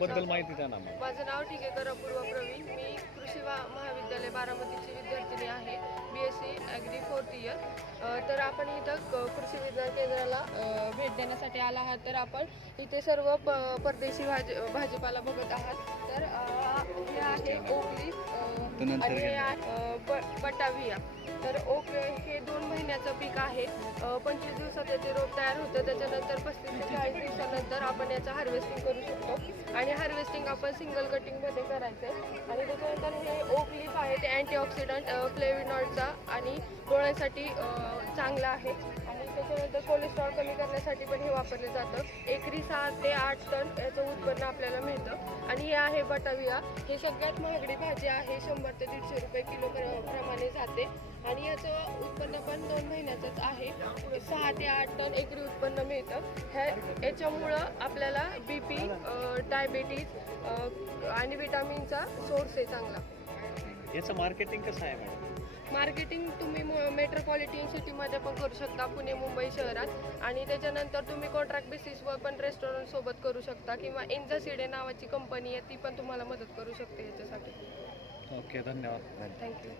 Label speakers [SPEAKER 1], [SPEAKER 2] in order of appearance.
[SPEAKER 1] याबद्दल माहिती द्या ना
[SPEAKER 2] माझं नाव टिकेकर अपूर्व प्रवीण. मी कृषी महाविद्यालय बारामतीची विद्यार्थिनी आहे B S C agri fourth year तर आपण इथं कृषी विज्ञान केंद्राला भेट देण्यासाठी आला आहात. तर आपण इथे सर्व प परदेशी भाजी भाजीपाला बघत आहात. तर हे आहे ओकली आणि आहे बटाविया. तर ओक हे दोन महिन्याचं पीक आहे. पंचवीस दिवसात त्याचे रोप तयार होतं त्याच्यानंतर पस्तीस ते चाळीस दिवसानंतर आपण याचं हार्वेस्टिंग करू शकतो. आणि हार्वेस्टिंग आपण सिंगल कटिंगमध्ये करायचं आहे आणि त्याच्यानंतर हे ओक लीफ आहे ते अँटीऑक्सिडंट फ्लेविनॉलचा आणि डोळ्यासाठी चांगलं आहे. आणि त्याच्यानंतर कोलेस्ट्रॉल कमी करण्यासाठी पण हे वापरलं जातं. एकरी सहा ते आठ टन याचं उत्पन्न आपल्याला मिळतं. आणि हे आहे बटाविया. हे सगळ्यात महागडी भाजी आहे. शंभर ते दीडशे रुपये किलो प्रमाणे जाते. आणि याचं उत्पन्न पण दोन महिन्याचंच आहे. सहा ते आठ टन एकरी उत्पन्न मिळतं. ह्या याच्यामुळं आपल्याला बी पी डायबिटीज आणि विटामिनचा सोर्स आहे चांगला.
[SPEAKER 1] याचं मार्केटिंग कसं आहे मॅडम
[SPEAKER 2] मार्केटिंग तुम्ही मेट्रोपॉलिटन सिटीमध्ये पण करू शकता पुणे मुंबई शहरात. आणि त्याच्यानंतर तुम्ही कॉन्ट्रॅक्ट बेसिसवर पण रेस्टॉरंट सोबत करू शकता किंवा एन्झा सिडे नावाची कंपनी आहे ती पण तुम्हाला मदत करू शकते याच्यासाठी.
[SPEAKER 1] ओके धन्यवाद.
[SPEAKER 2] थँक्यू